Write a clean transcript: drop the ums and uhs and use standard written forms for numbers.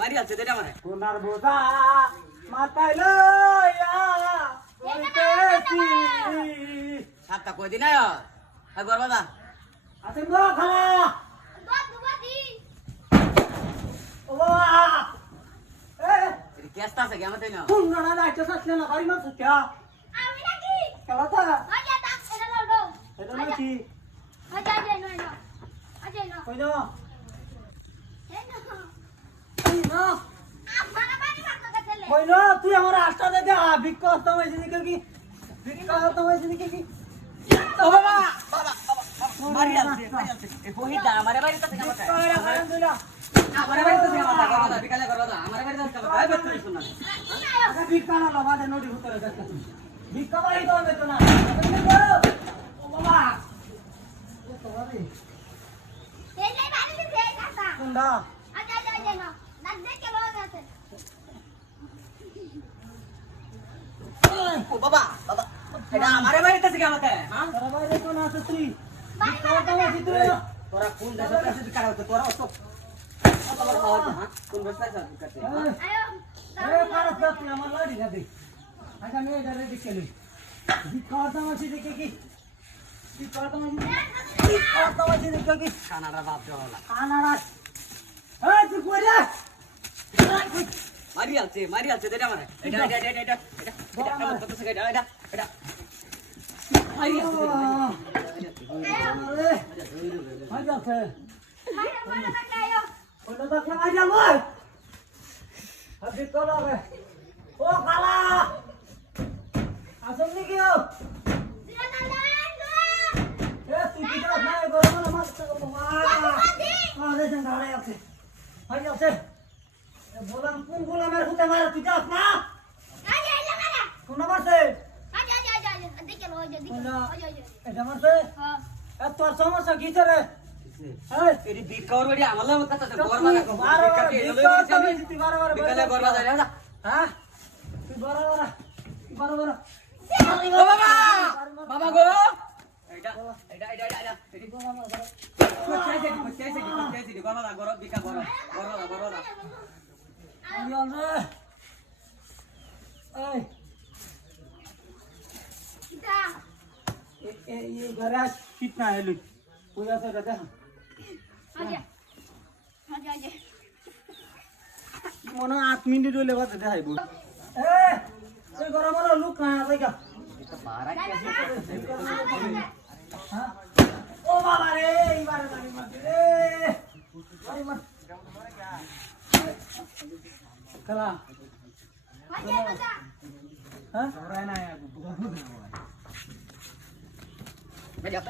মারি আছে দেটা মানে সোনার বোঝা মাথায় লইয়া চলতেছি। সাতটা কই দিন আয় হ্যাঁ গরবা দা আছেন গো খালা? ও বাবা এ কেসটা আছে কেমন তাই না কোন না যাইতে চাচ্ছিল না বাড়ি মাছ কে খেলাটা এটা নাকি কই না কই না তুই আমার রাস্তা দেখে ভিক্ষ হস্তাম হয়েছে দিকে কি ভিক্ষ হস্তাম হয়েছে দিকে কি ও বাবা মারি আছে এই বহিটা আমারে বাড়িতে থেকে কথা আমারে বাড়িতে থেকে কথা গরবা বিকালে গরবা দা আমারে বাড়িতে থেকে কথা বেত তুই শুন না আচ্ছা ভিক্ষ না বাবা নোটি উত্তরে দেখতে ভিক্ষ বাড়ি তো হবে তো না ও বাবা ও তো বাবা কোনটা ও বাবা বাবা এটা আমারে বাড়িতে থেকে আমাকে হ্যাঁ তোরা বাইরে কোন আছে তুই ভিক্ষ হস্তাম হয়েছে তুই তোরা কোন দেশে কাছে কাটা হচ্ছে তোরা অত তোমার খাওয়া হ্যাঁ কোন ব্যবসা করতে এ পারস না তুই আমার লাড়ি না দে আচ্ছা আমি এটা রেডি করি ভিক্ষ হস্তাম হয়েছে দিকে কি ভিক্ষ হস্তাম হয়েছে দিকে কি কানাডা বাপ দেওয়ালা কানাড়া এই তুই কই রে মারি আছে দেটা মানে এটা কত থেকে এটা মারি আছে ভাই যাচ্ছে ওটা তো খাই যাব আজকে চলো রে ও কালা আসুন নাকি ও এ তুই কি যাস না গরম না মাছ তো আরে জঙ্গলে আছে ভাই যাচ্ছে বললাম কোন গোলামের হুতে মারা তুই যাস না কোন মারছে এটা মারছে তোর সমস্যা কি রে এটি বিকার বাড়ি আমালে মত কথা গরবা না বিকালে গরবা যায় না হ্যাঁ তুই বড় ও বাবা বাবা গো এটা এটি কোথায় গরবা না গরব বিকা গরবা এই ঘরে শীত না এলু ওই আছে দাদা মনে 8 মিনিট হইলে বাদ দেখাইব এই গরম হলো লুক না দেখা ও বাবা রে এইবারে বাড়ি মারছে রে বাড়ি মার খেলা হ্যাঁ ওরাই না এটা